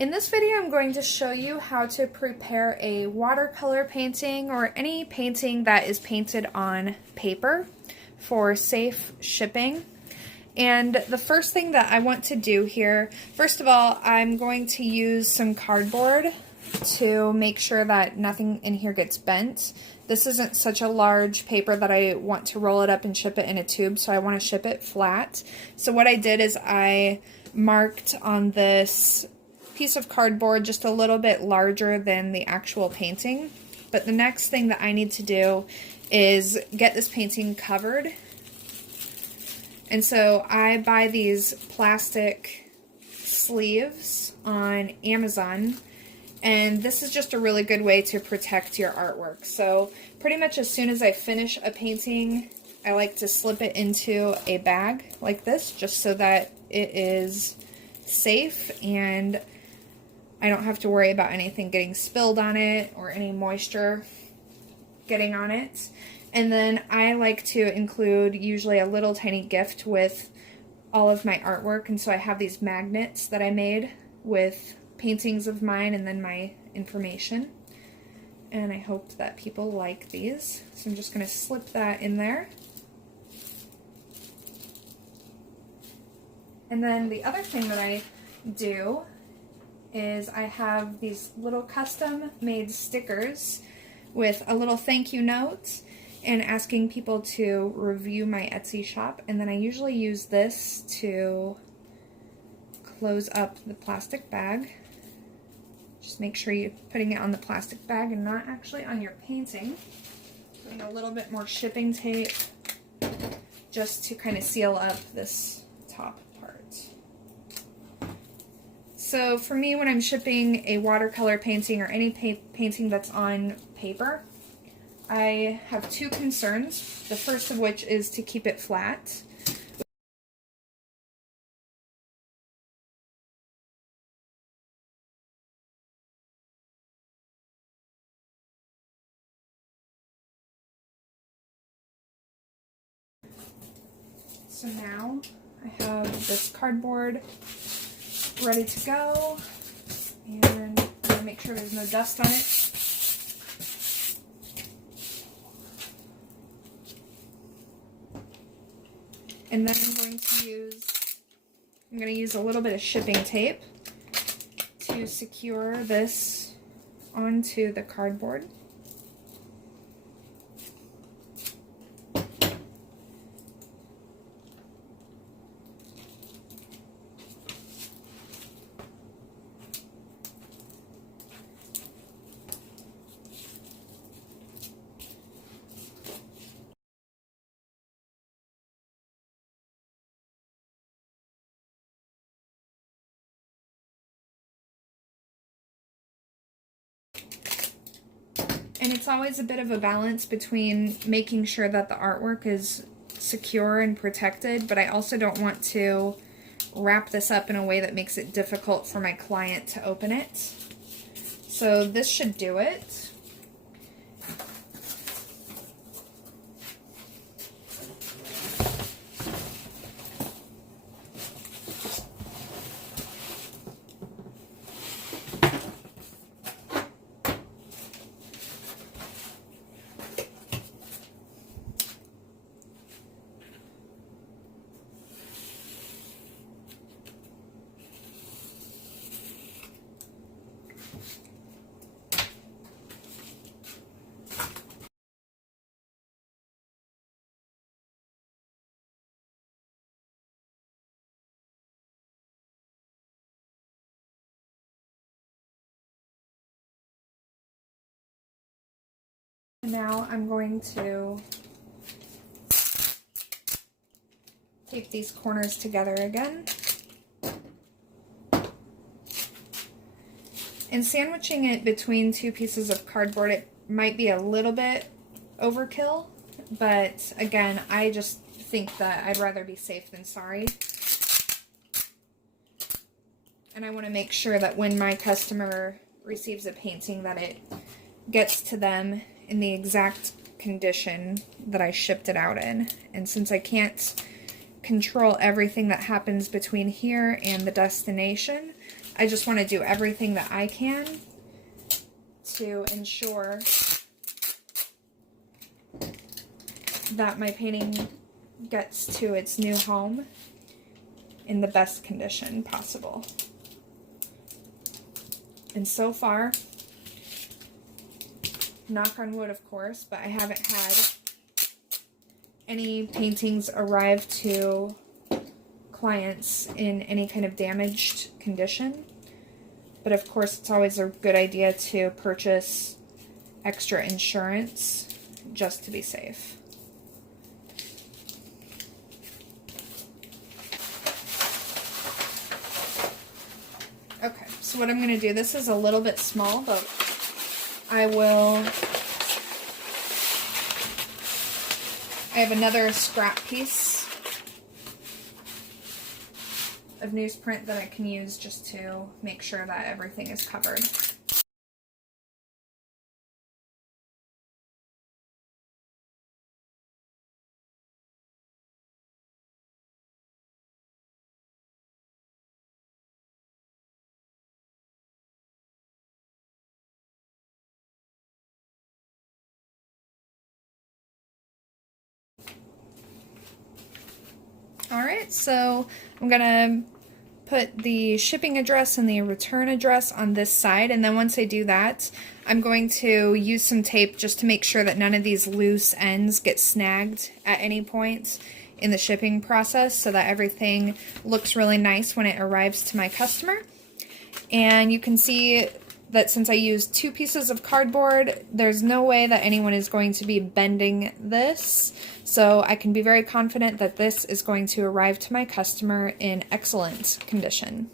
In this video, I'm going to show you how to prepare a watercolor painting or any painting that is painted on paper for safe shipping. And the first thing that I want to do here, first of all, I'm going to use some cardboard to make sure that nothing in here gets bent. This isn't such a large paper that I want to roll it up and ship it in a tube, so I want to ship it flat. So what I did is I marked on this piece of cardboard just a little bit larger than the actual painting. But the next thing that I need to do is get this painting covered. And so I buy these plastic sleeves on Amazon, and this is just a really good way to protect your artwork. So pretty much as soon as I finish a painting, I like to slip it into a bag like this, just so that it is safe and I don't have to worry about anything getting spilled on it or any moisture getting on it. And then I like to include usually a little tiny gift with all of my artwork, and so I have these magnets that I made with paintings of mine and then my information. And I hope that people like these. So I'm just going to slip that in there. And then the other thing that I do is I have these little custom made stickers with a little thank you note and asking people to review my Etsy shop, and then I usually use this to close up the plastic bag. Just make sure you're putting it on the plastic bag and not actually on your painting. Putting a little bit more shipping tape just to kind of seal up this top part. So for me, when I'm shipping a watercolor painting or any painting that's on paper, I have two concerns. The first of which is to keep it flat. So now I have this cardboard ready to go, and I'm going to make sure there's no dust on it. And then I'm going to use a little bit of shipping tape to secure this onto the cardboard. And it's always a bit of a balance between making sure that the artwork is secure and protected, but I also don't want to wrap this up in a way that makes it difficult for my client to open it. So this should do it. Now I'm going to tape these corners together again. And sandwiching it between two pieces of cardboard, it might be a little bit overkill, but again, I just think that I'd rather be safe than sorry. And I want to make sure that when my customer receives a painting that it gets to them in the exact condition that I shipped it out in. And since I can't control everything that happens between here and the destination. I just want to do everything that I can to ensure that my painting gets to its new home in the best condition possible. And so far, knock on wood of course, but I haven't had any paintings arrive to clients in any kind of damaged condition. But of course it's always a good idea to purchase extra insurance just to be safe. Okay, so what I'm going to do, this is a little bit small, but I have another scrap piece of newsprint that I can use just to make sure that everything is covered. Alright, so I'm gonna put the shipping address and the return address on this side, and then once I do that, I'm going to use some tape just to make sure that none of these loose ends get snagged at any point in the shipping process, so that everything looks really nice when it arrives to my customer. And you can see that since I used 2 pieces of cardboard, there's no way that anyone is going to be bending this. So I can be very confident that this is going to arrive to my customer in excellent condition.